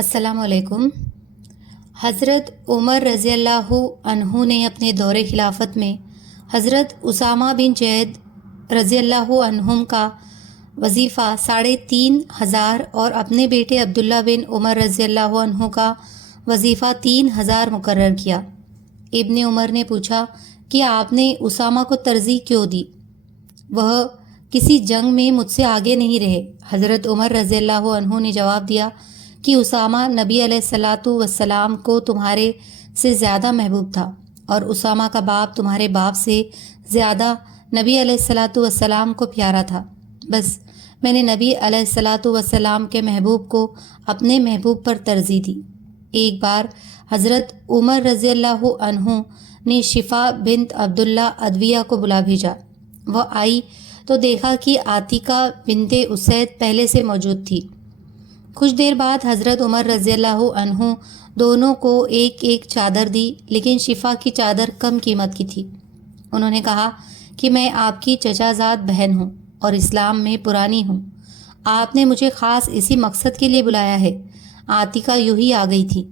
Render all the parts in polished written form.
السلام علیکم۔ حضرت عمر رضی اللہ عنہ نے اپنے دور خلافت میں حضرت اسامہ بن زید رضی اللہ عنہم کا وظیفہ 3500 اور اپنے بیٹے عبداللہ بن عمر رضی اللہ عنہ کا وظیفہ 3000 مقرر کیا۔ ابن عمر نے پوچھا کہ آپ نے اسامہ کو ترجیح کیوں دی؟ وہ کسی جنگ میں مجھ سے آگے نہیں رہے۔ حضرت عمر رضی اللہ عنہ نے جواب دیا کہ اسامہ نبی علیہ الصلاۃ والسلام کو تمہارے سے زیادہ محبوب تھا، اور اسامہ کا باپ تمہارے باپ سے زیادہ نبی علیہ الصلاۃ والسلام کو پیارا تھا۔ بس میں نے نبی علیہ الصلاۃ والسلام کے محبوب کو اپنے محبوب پر ترجیح دی۔ ایک بار حضرت عمر رضی اللہ عنہ نے شفا بنت عبداللہ ادویہ کو بلا بھیجا۔ وہ آئی تو دیکھا کہ عاتقہ بنت اسید پہلے سے موجود تھی۔ کچھ دیر بعد حضرت عمر رضی اللہ عنہ دونوں کو ایک ایک چادر دی، لیکن شفا کی چادر کم قیمت کی تھی۔ انہوں نے کہا کہ میں آپ کی چچا زاد بہن ہوں اور اسلام میں پرانی ہوں۔ آپ نے مجھے خاص اسی مقصد کے لیے بلایا ہے۔ عاتقہ یوں ہی آ گئی تھی۔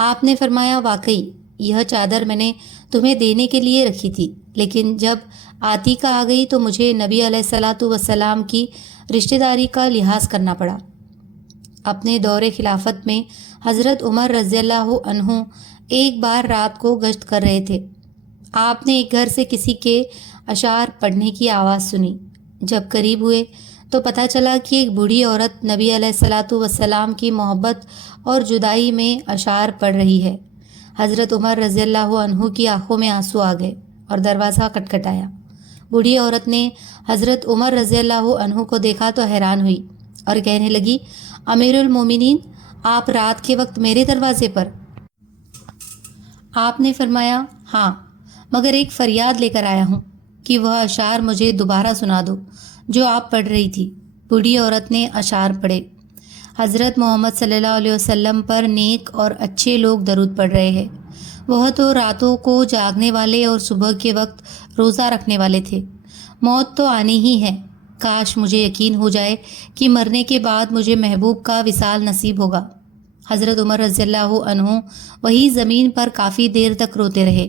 آپ نے فرمایا، واقعی یہ چادر میں نے تمہیں دینے کے لیے رکھی تھی، لیکن جب عاتقہ آ گئی تو مجھے نبی علیہ الصلاۃ والسلام کی رشتہ داری کا لحاظ کرنا پڑا۔ اپنے دور خلافت میں حضرت عمر رضی اللہ عنہ ایک بار رات کو گشت کر رہے تھے۔ آپ نے ایک گھر سے کسی کے اشعار پڑھنے کی آواز سنی۔ جب قریب ہوئے تو پتہ چلا کہ ایک بوڑھی عورت نبی علیہ الصلاۃ والسلام کی محبت اور جدائی میں اشعار پڑھ رہی ہے۔ حضرت عمر رضی اللہ عنہ کی آنکھوں میں آنسو آ گئے اور دروازہ کھٹکھٹایا۔ بوڑھی عورت نے حضرت عمر رضی اللہ عنہ کو دیکھا تو حیران ہوئی اور کہنے لگی، امیر المومنین، آپ رات کے وقت میرے دروازے پر؟ آپ نے فرمایا، ہاں، مگر ایک فریاد لے کر آیا ہوں کہ وہ اشعار مجھے دوبارہ سنا دو جو آپ پڑھ رہی تھی۔ بوڑھی عورت نے اشعار پڑھے۔ حضرت محمد صلی اللہ علیہ وسلم پر نیک اور اچھے لوگ درود پڑھ رہے ہیں۔ وہ تو راتوں کو جاگنے والے اور صبح کے وقت روزہ رکھنے والے تھے۔ موت تو آنی ہی ہے۔ کاش مجھے یقین ہو جائے کہ مرنے کے بعد مجھے محبوب کا وصال نصیب ہوگا۔ حضرت عمر رضی اللہ عنہ وہی زمین پر کافی دیر تک روتے رہے۔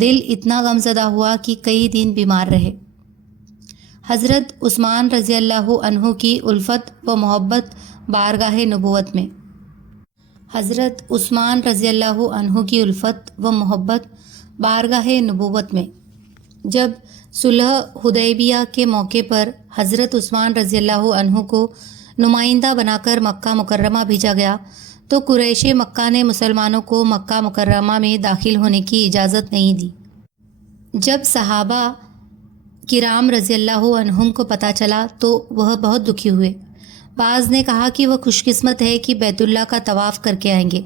دل اتنا غمزدہ ہوا کہ کئی دن بیمار رہے۔ حضرت عثمان رضی اللہ عنہ کی الفت و محبت بارگاہ نبوت میں۔ حضرت عثمان رضی اللہ عنہ کی الفت و محبت بارگاہ نبوت میں۔ جب صلح حدیبیہ کے موقع پر حضرت عثمان رضی اللہ عنہ کو نمائندہ بنا کر مکہ مکرمہ بھیجا گیا تو قریش مکہ نے مسلمانوں کو مکہ مکرمہ میں داخل ہونے کی اجازت نہیں دی۔ جب صحابہ کرام رضی اللہ عنہم کو پتہ چلا تو وہ بہت دکھی ہوئے۔ بعض نے کہا کہ وہ خوش قسمت ہے کہ بیت اللہ کا طواف کر کے آئیں گے۔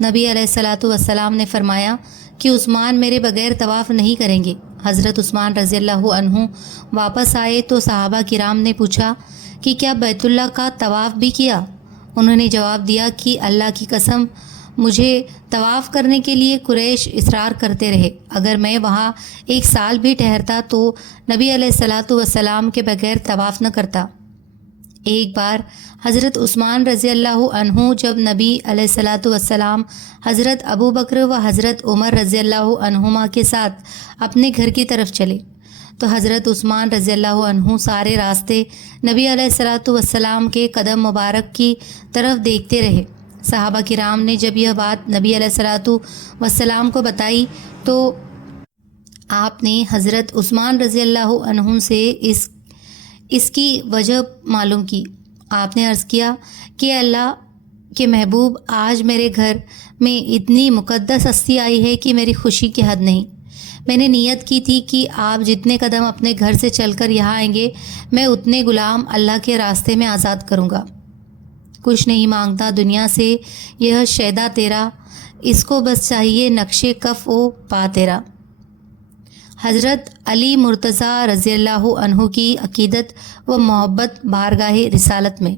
نبی علیہ الصلاۃ والسلام نے فرمایا کہ عثمان میرے بغیر طواف نہیں کریں گے۔ حضرت عثمان رضی اللہ عنہ واپس آئے تو صحابہ کرام نے پوچھا کہ کیا بیت اللہ کا طواف بھی کیا؟ انہوں نے جواب دیا کہ اللہ کی قسم، مجھے طواف کرنے کے لیے قریش اصرار کرتے رہے۔ اگر میں وہاں ایک سال بھی ٹھہرتا تو نبی علیہ الصلاۃ والسلام کے بغیر طواف نہ کرتا۔ ایک بار حضرت عثمان رضی اللہ عنہ جب نبی علیہ الصلاۃ والسلام حضرت ابو بکر و حضرت عمر رضی اللہ عنہما کے ساتھ اپنے گھر کی طرف چلے تو حضرت عثمان رضی اللہ عنہ سارے راستے نبی علیہ الصلاۃ والسلام کے قدم مبارک کی طرف دیکھتے رہے۔ صحابہ کرام نے جب یہ بات نبی علیہ الصلاۃ والسلام کو بتائی تو آپ نے حضرت عثمان رضی اللہ عنہ سے اس کی وجہ معلوم کی۔ آپ نے عرض کیا کہ اللہ کے محبوب، آج میرے گھر میں اتنی مقدس ہستی آئی ہے کہ میری خوشی کی حد نہیں۔ میں نے نیت کی تھی کہ آپ جتنے قدم اپنے گھر سے چل کر یہاں آئیں گے، میں اتنے غلام اللہ کے راستے میں آزاد کروں گا۔ کچھ نہیں مانگتا دنیا سے یہ شیدا تیرا، اس کو بس چاہیے نقش کف و پا تیرا۔ حضرت علی مرتضیٰ رضی اللہ عنہ کی عقیدت و محبت بارگاہ رسالت میں۔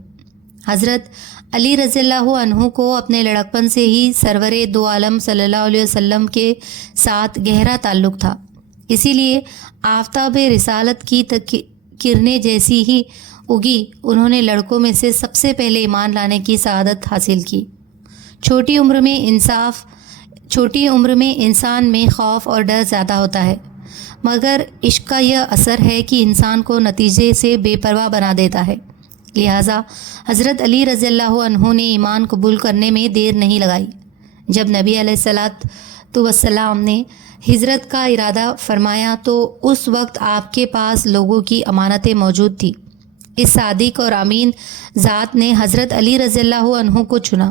حضرت علی رضی اللہ عنہ کو اپنے لڑکپن سے ہی سرور دو عالم صلی اللہ علیہ وسلم کے ساتھ گہرا تعلق تھا، اسی لیے آفتاب رسالت کی کرنیں جیسی ہی اگی انہوں نے لڑکوں میں سے سب سے پہلے ایمان لانے کی سعادت حاصل کی۔ چھوٹی عمر میں انسان میں خوف اور ڈر زیادہ ہوتا ہے، مگر عشق کا یہ اثر ہے کہ انسان کو نتیجے سے بے پرواہ بنا دیتا ہے۔ لہٰذا حضرت علی رضی اللہ عنہ نے ایمان قبول کرنے میں دیر نہیں لگائی۔ جب نبی علیہ الصلاۃ والسلام نے ہجرت کا ارادہ فرمایا تو اس وقت آپ کے پاس لوگوں کی امانتیں موجود تھیں۔ اس صادق اور امین ذات نے حضرت علی رضی اللہ عنہ کو چنا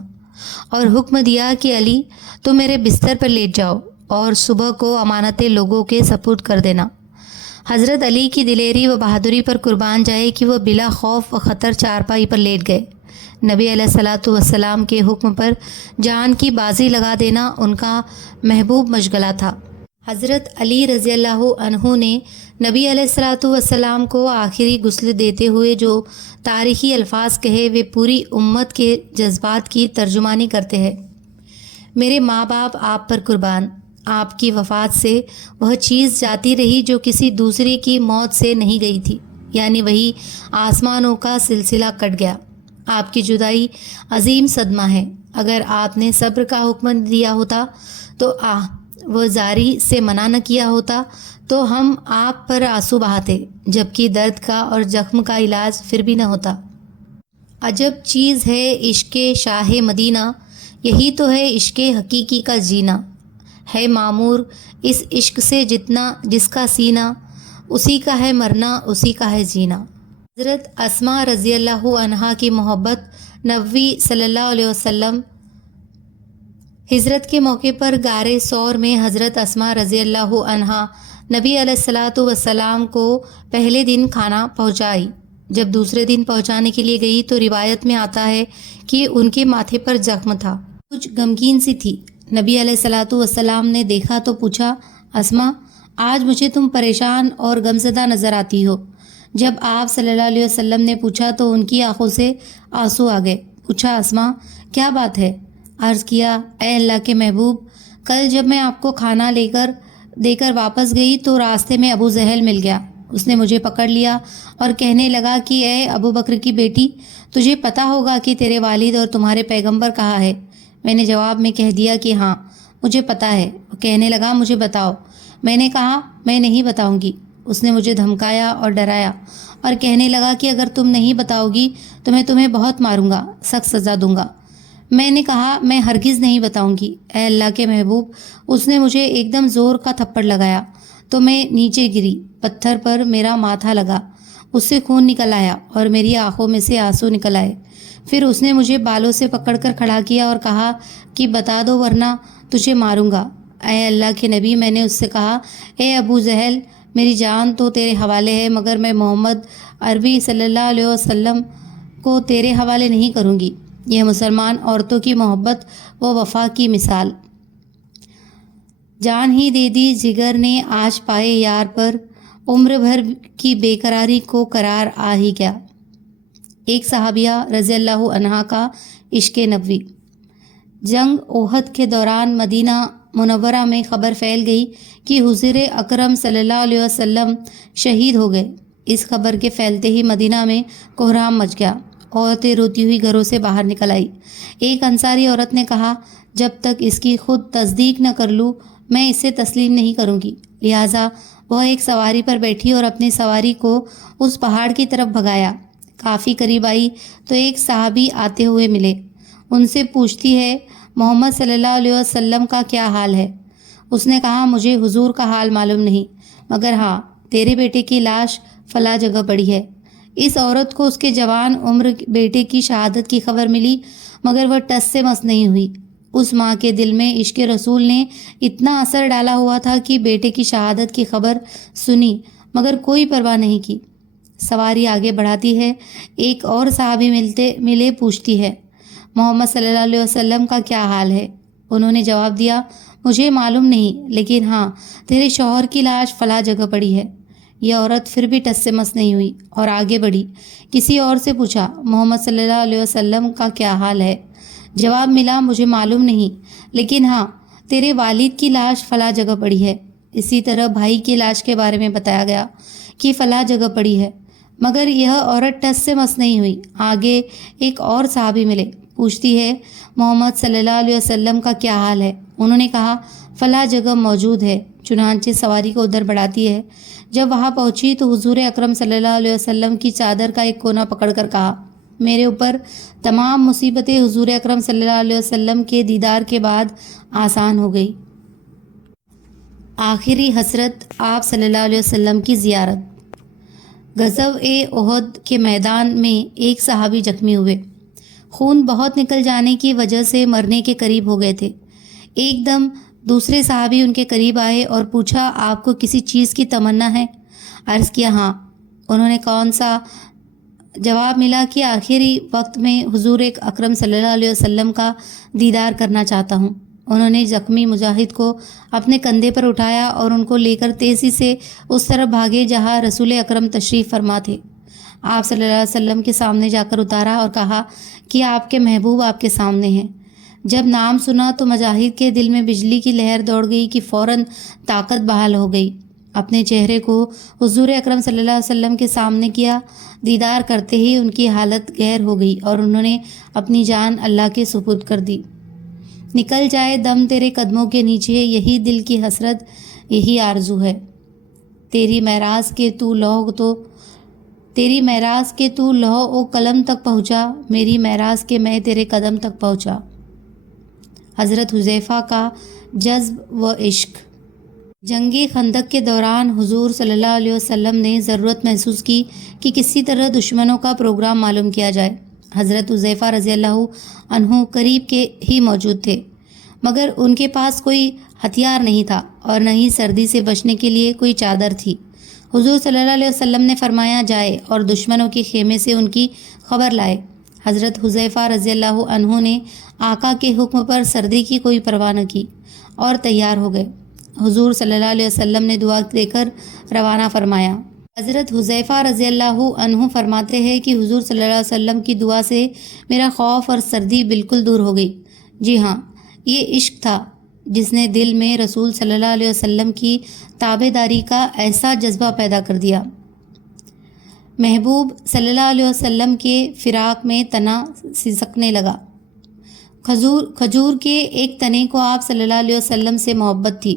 اور حکم دیا کہ علی تم میرے بستر پر لیٹ جاؤ اور صبح کو امانتیں لوگوں کے سپرد کر دینا۔ حضرت علی کی دلیری و بہادری پر قربان جائے کہ وہ بلا خوف و خطر چارپائی پر لیٹ گئے۔ نبی علیہ الصلاۃ والسلام کے حکم پر جان کی بازی لگا دینا ان کا محبوب مشغلہ تھا۔ حضرت علی رضی اللہ عنہ نے نبی علیہ الصلاۃ والسلام کو آخری غسل دیتے ہوئے جو تاریخی الفاظ کہے وہ پوری امت کے جذبات کی ترجمانی کرتے ہیں۔ میرے ماں باپ آپ پر قربان، آپ کی وفات سے وہ چیز جاتی رہی جو کسی دوسرے کی موت سے نہیں گئی تھی، یعنی وہی آسمانوں کا سلسلہ کٹ گیا۔ آپ کی جدائی عظیم صدمہ ہے۔ اگر آپ نے صبر کا حکم دیا ہوتا تو وہ زاری سے منع نہ کیا ہوتا تو ہم آپ پر آنسو بہاتے، جبکہ درد کا اور زخم کا علاج پھر بھی نہ ہوتا۔ عجب چیز ہے عشق شاہ مدینہ، یہی تو ہے عشق حقیقی کا جینا، ہے معمور اس عشق سے جتنا جس کا سینہ، اسی کا ہے مرنا اسی کا ہے جینا۔ حضرت اسماء رضی اللہ عنہا کی محبت نبوی صلی اللہ علیہ وسلم۔ ہجرت کے موقع پر غار ثور میں حضرت اسماء رضی اللہ عنہا نبی علیہ الصلاۃ والسلام کو پہلے دن کھانا پہنچائی۔ جب دوسرے دن پہنچانے کے لیے گئی تو روایت میں آتا ہے کہ ان کے ماتھے پر زخم تھا، کچھ غمگین سی تھی۔ نبی علیہ الصلاۃ والسلام نے دیکھا تو پوچھا، اسماء آج مجھے تم پریشان اور غمزدہ نظر آتی ہو۔ جب آپ صلی اللہ علیہ وسلم نے پوچھا تو ان کی آنکھوں سے آنسو آ گئے۔ پوچھا، اسماء کیا بات ہے؟ عرض کیا، اے اللہ کے محبوب، کل جب میں آپ کو کھانا دے کر واپس گئی تو راستے میں ابو جہل مل گیا۔ اس نے مجھے پکڑ لیا اور کہنے لگا کہ اے ابو بکر کی بیٹی، تجھے پتہ ہوگا کہ تیرے والد اور تمہارے پیغمبر کہاں ہے؟ میں نے جواب میں کہہ دیا کہ ہاں مجھے پتہ ہے۔ وہ کہنے لگا، مجھے بتاؤ۔ میں نے کہا، میں نہیں بتاؤں گی۔ اس نے مجھے دھمکایا اور ڈرایا اور کہنے لگا کہ اگر تم نہیں بتاؤ گی تو میں تمہیں بہت ماروں گا، سخت سزا دوں گا۔ میں نے کہا، میں ہرگز نہیں بتاؤں گی اے اللہ کے محبوب۔ اس نے مجھے ایک دم زور کا تھپڑ لگایا تو میں نیچے گری، پتھر پر میرا ماتھا لگا، اس سے خون نکل آیا اور میری آنکھوں میں سے آنسو نکل آئے۔ پھر اس نے مجھے بالوں سے پکڑ کر کھڑا کیا اور کہا کہ بتا دو ورنہ تجھے ماروں گا۔ اے اللہ کے نبی، میں نے اس سے کہا، اے ابو جہل، میری جان تو تیرے حوالے ہے، مگر میں محمد عربی صلی اللہ علیہ وسلم کو تیرے حوالے نہیں کروں گی۔ یہ مسلمان عورتوں کی محبت و وفا کی مثال۔ جان ہی دے دی جگر نے آج پائے یار پر، عمر بھر کی بے قراری کو قرار آ ہی گیا۔ ایک صحابیہ رضی اللہ عنہا کا عشق نبوی۔ جنگ احد کے دوران مدینہ منورہ میں خبر پھیل گئی کہ حضور اکرم صلی اللہ علیہ وسلم شہید ہو گئے۔ اس خبر کے پھیلتے ہی مدینہ میں کوہرام مچ گیا۔ عورتیں روتی ہوئی گھروں سے باہر نکل آئی۔ ایک انصاری عورت نے کہا، جب تک اس کی خود تصدیق نہ کر لوں میں اسے تسلیم نہیں کروں گی۔ لہٰذا وہ ایک سواری پر بیٹھی اور اپنی سواری کو اس پہاڑ کی طرف بھگایا۔ کافی قریب آئی تو ایک صحابی آتے ہوئے ملے۔ ان سے پوچھتی ہے، محمد صلی اللہ علیہ وسلم کا کیا حال ہے؟ اس نے کہا، مجھے حضور کا حال معلوم نہیں، مگر ہاں تیرے بیٹے کی لاش فلاں جگہ پڑی ہے۔ اس عورت کو اس کے جوان عمر بیٹے کی شہادت کی خبر ملی، مگر وہ ٹس سے مس نہیں ہوئی۔ اس ماں کے دل میں عشق رسول نے اتنا اثر ڈالا ہوا تھا کہ بیٹے کی شہادت کی خبر سنی مگر کوئی پرواہ نہیں کی۔ سواری آگے بڑھاتی ہے، ایک اور صحابی ملے پوچھتی ہے، محمد صلی اللہ علیہ وسلم کا کیا حال ہے؟ انہوں نے جواب دیا، مجھے معلوم نہیں، لیکن ہاں تیرے شوہر کی لاش فلاں جگہ پڑی ہے۔ یہ عورت پھر بھی ٹس سے مس نہیں ہوئی اور آگے بڑھی۔ کسی اور سے پوچھا، محمد صلی اللہ علیہ وسلم کا کیا حال ہے؟ جواب ملا، مجھے معلوم نہیں، لیکن ہاں تیرے والد کی لاش فلاں جگہ پڑی ہے۔ اسی طرح بھائی کی لاش کے بارے میں بتایا گیا کہ فلاں جگہ پڑی ہے، مگر یہ عورت ٹس سے مس نہیں ہوئی۔ آگے ایک اور صحابی ملے، پوچھتی ہے محمد صلی اللہ علیہ وسلم کا کیا حال ہے؟ انہوں نے کہا فلاں جگہ موجود ہے۔ چنانچہ سواری کو ادھر بڑھاتی ہے۔ جب وہاں پہنچی تو حضور اکرم صلی اللہ علیہ وسلم کی چادر کا ایک کونا پکڑ کر کہا میرے اوپر تمام مصیبتیں حضور اکرم صلی اللہ علیہ وسلم کے دیدار کے بعد آسان ہو گئی۔ آخری حسرت آپ صلی اللہ علیہ وسلم کی زیارت۔ غزوہ احد کے میدان میں ایک صحابی زخمی ہوئے۔ خون بہت نکل جانے کی وجہ سے مرنے کے قریب ہو گئے تھے۔ ایک دم دوسرے صحابی ان کے قریب آئے اور پوچھا آپ کو کسی چیز کی تمنا ہے؟ عرض کیا ہاں۔ انہوں نے کون سا؟ جواب ملا کہ آخری وقت میں حضور اکرم صلی اللہ علیہ وسلم کا دیدار کرنا چاہتا ہوں۔ انہوں نے زخمی مجاہد کو اپنے کندھے پر اٹھایا اور ان کو لے کر تیزی سے اس طرف بھاگے جہاں رسول اکرم تشریف فرما تھے۔ آپ صلی اللہ علیہ وسلم کے سامنے جا کر اتارا اور کہا کہ آپ کے محبوب آپ کے سامنے ہیں۔ جب نام سنا تو مجاہد کے دل میں بجلی کی لہر دوڑ گئی کہ فوراً طاقت بحال ہو گئی۔ اپنے چہرے کو حضور اکرم صلی اللہ علیہ وسلم کے سامنے کیا۔ دیدار کرتے ہی ان کی حالت غیر ہو گئی اور انہوں نے اپنی جان اللہ کے سپرد کر دی۔ نکل جائے دم تیرے قدموں کے نیچے، یہی دل کی حسرت، یہی آرزو ہے۔ تیری معراج کے تو لوح و قلم تک پہنچا، میری معراج کے میں تیرے قدم تک پہنچا۔ حضرت حذیفہ کا جذب و عشق۔ جنگ خندق کے دوران حضور صلی اللہ علیہ وسلم نے ضرورت محسوس کی کہ کسی طرح دشمنوں کا پروگرام معلوم کیا جائے۔ حضرت حذیفہ رضی اللہ عنہ قریب کے ہی موجود تھے، مگر ان کے پاس کوئی ہتھیار نہیں تھا اور نہ ہی سردی سے بچنے کے لیے کوئی چادر تھی۔ حضور صلی اللہ علیہ وسلم نے فرمایا جائے اور دشمنوں کے خیمے سے ان کی خبر لائے۔ حضرت حذیفہ رضی اللہ عنہ نے آقا کے حکم پر سردی کی کوئی پرواہ نہ کی اور تیار ہو گئے۔ حضور صلی اللہ علیہ وسلم نے دعا دے کر روانہ فرمایا۔ حضرت حذیفہ رضی اللہ عنہ فرماتے ہیں کہ حضور صلی اللہ علیہ وسلم کی دعا سے میرا خوف اور سردی بالکل دور ہو گئی۔ جی ہاں، یہ عشق تھا جس نے دل میں رسول صلی اللہ علیہ وسلم کی تابع داری کا ایسا جذبہ پیدا کر دیا۔ محبوب صلی اللہ علیہ وسلم کے فراق میں تنا سسکنے لگا۔ کھجور کے ایک تنے کو آپ صلی اللہ علیہ وسلم سے محبت تھی۔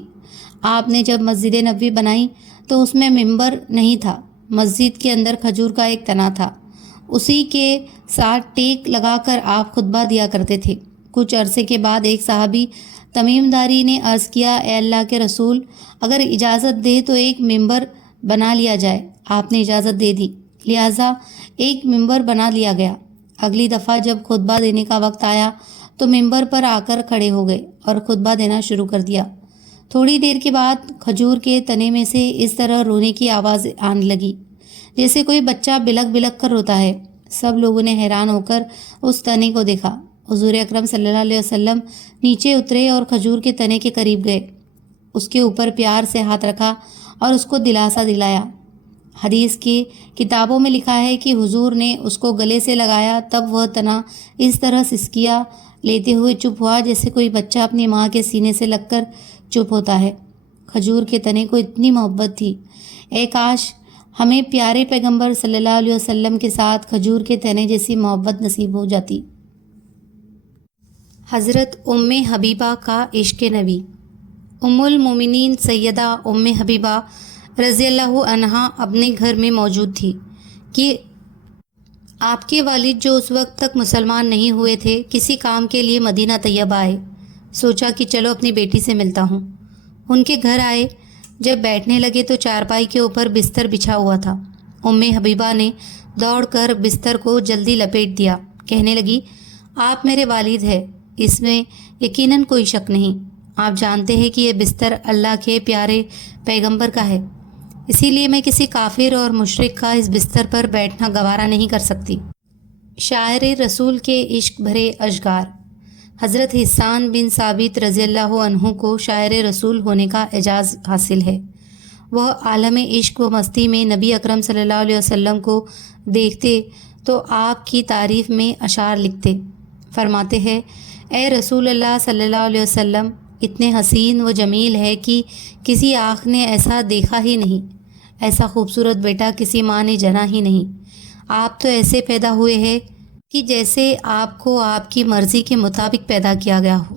آپ نے جب مسجد نبوی بنائی تو اس میں ممبر نہیں تھا، مسجد کے اندر کھجور کا ایک تنا تھا، اسی کے ساتھ ٹیک لگا کر آپ خطبہ دیا کرتے تھے۔ کچھ عرصے کے بعد ایک صحابی تمیم داری نے عرض کیا اے اللہ کے رسول، اگر اجازت دے تو ایک ممبر بنا لیا جائے۔ آپ نے اجازت دے دی، لہٰذا ایک ممبر بنا لیا گیا۔ اگلی دفعہ جب خطبہ دینے کا وقت آیا تو ممبر پر آ کر کھڑے ہو گئے اور خطبہ دینا شروع کر دیا۔ تھوڑی دیر کے بعد کھجور کے تنے میں سے اس طرح رونے کی آواز آنے لگی جیسے کوئی بچہ بلک بلک کر روتا ہے۔ سب لوگوں نے حیران ہو کر اس تنے کو دیکھا۔ حضور اکرم صلی اللہ علیہ وسلم نیچے اترے اور کھجور کے تنے کے قریب گئے، اس کے اوپر پیار سے ہاتھ رکھا اور اس کو دلاسا دلایا۔ حدیث کی کتابوں میں لکھا ہے کہ حضور نے اس کو گلے سے لگایا، تب وہ تنا اس طرح سسکیاں لیتے ہوئے چپ ہوا جیسے کوئی بچہ اپنی ماں کے سینے سے لگ کر چپ ہوتا ہے۔ کھجور کے تنے کو اتنی محبت تھی، اے کاش ہمیں پیارے پیغمبر صلی اللہ علیہ وسلم کے ساتھ کھجور کے تنے جیسی محبت نصیب ہو جاتی۔ حضرت ام حبیبہ کا عشق نبی۔ ام المومنین سیدہ ام حبیبہ رضی اللہ عنہا اپنے گھر میں موجود تھی کہ آپ کے والد جو اس وقت تک مسلمان نہیں ہوئے تھے کسی کام کے لیے مدینہ طیبہ آئے۔ سوچا کہ چلو اپنی بیٹی سے ملتا ہوں۔ ان کے گھر آئے، جب بیٹھنے لگے تو چارپائی کے اوپر بستر بچھا ہوا تھا۔ ام حبیبہ نے دوڑ کر بستر کو جلدی لپیٹ دیا، کہنے لگی آپ میرے والد ہیں، اس میں یقیناً کوئی شک نہیں۔ آپ جانتے ہیں کہ یہ بستر اللہ کے پیارے پیغمبر کا ہے، اسی لیے میں کسی کافر اور مشرک کا اس بستر پر بیٹھنا گوارا نہیں کر سکتی۔ شاعر رسول کے عشق بھرے اشعار۔ حضرت حسان بن ثابت رضی اللہ عنہ کو شاعر رسول ہونے کا اعزاز حاصل ہے۔ وہ عالم عشق و مستی میں نبی اکرم صلی اللہ علیہ وسلم کو دیکھتے تو آپ کی تعریف میں اشعار لکھتے۔ فرماتے ہیں اے رسول اللہ صلی اللہ علیہ وسلم، اتنے حسین و جمیل ہے کہ کسی آنکھ نے ایسا دیکھا ہی نہیں، ایسا خوبصورت بیٹا کسی ماں نے جنا ہی نہیں۔ آپ تو ایسے پیدا ہوئے ہیں کہ جیسے آپ کو آپ کی مرضی کے مطابق پیدا کیا گیا ہو۔